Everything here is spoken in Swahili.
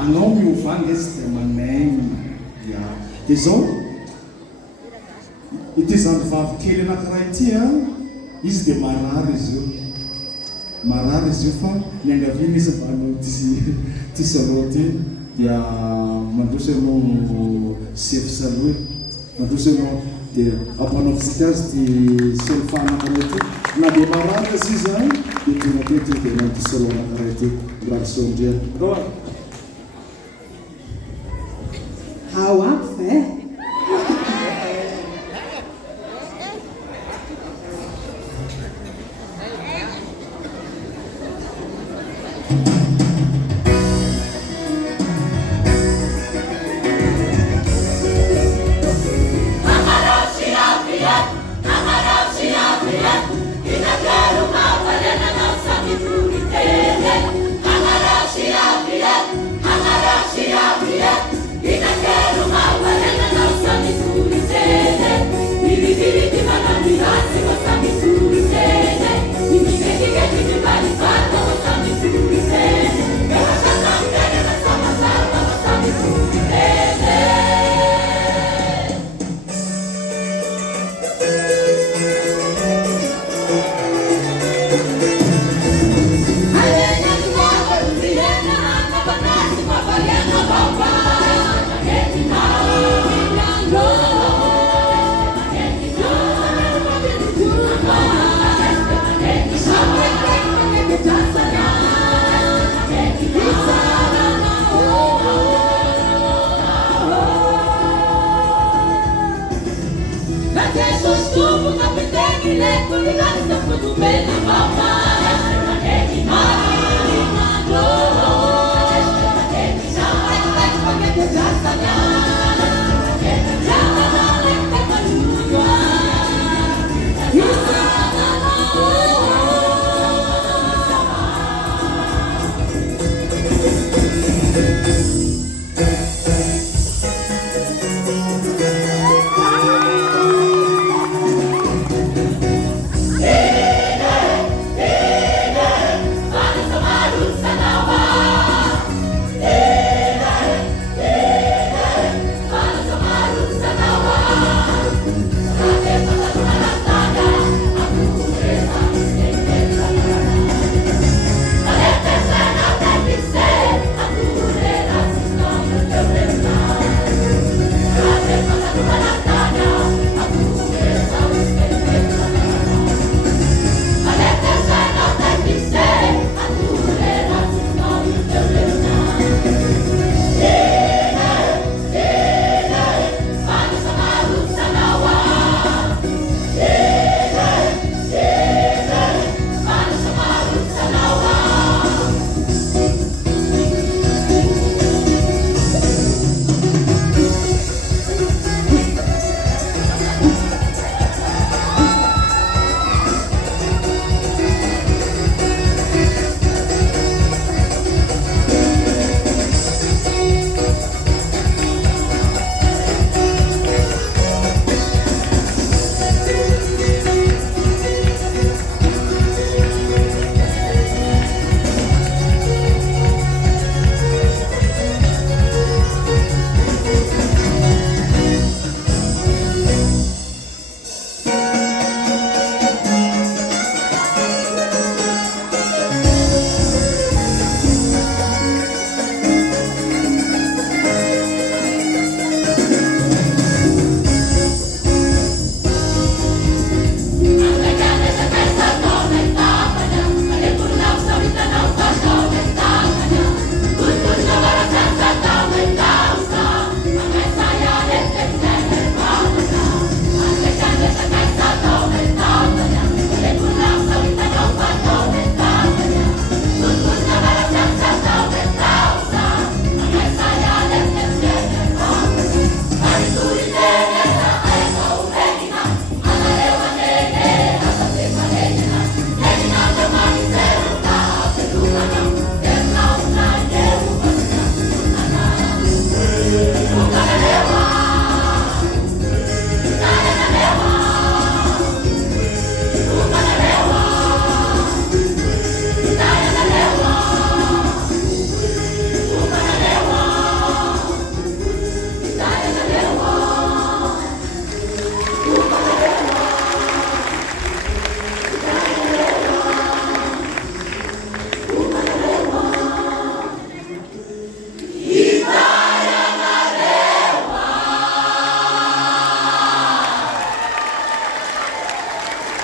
anao miovanga izy dia manaigna ya dia zao ity zandrovavy kely anankiray ity a izy dia marary izy io fa miangaviana izy manao ty salon ty dia mandroso ianao chef salon mandroso ianao dia ampanao visite azy ty selfa anankiray ty na dia marary izy izy a dia tonga ty dia nanty salon anankiray ty graciondria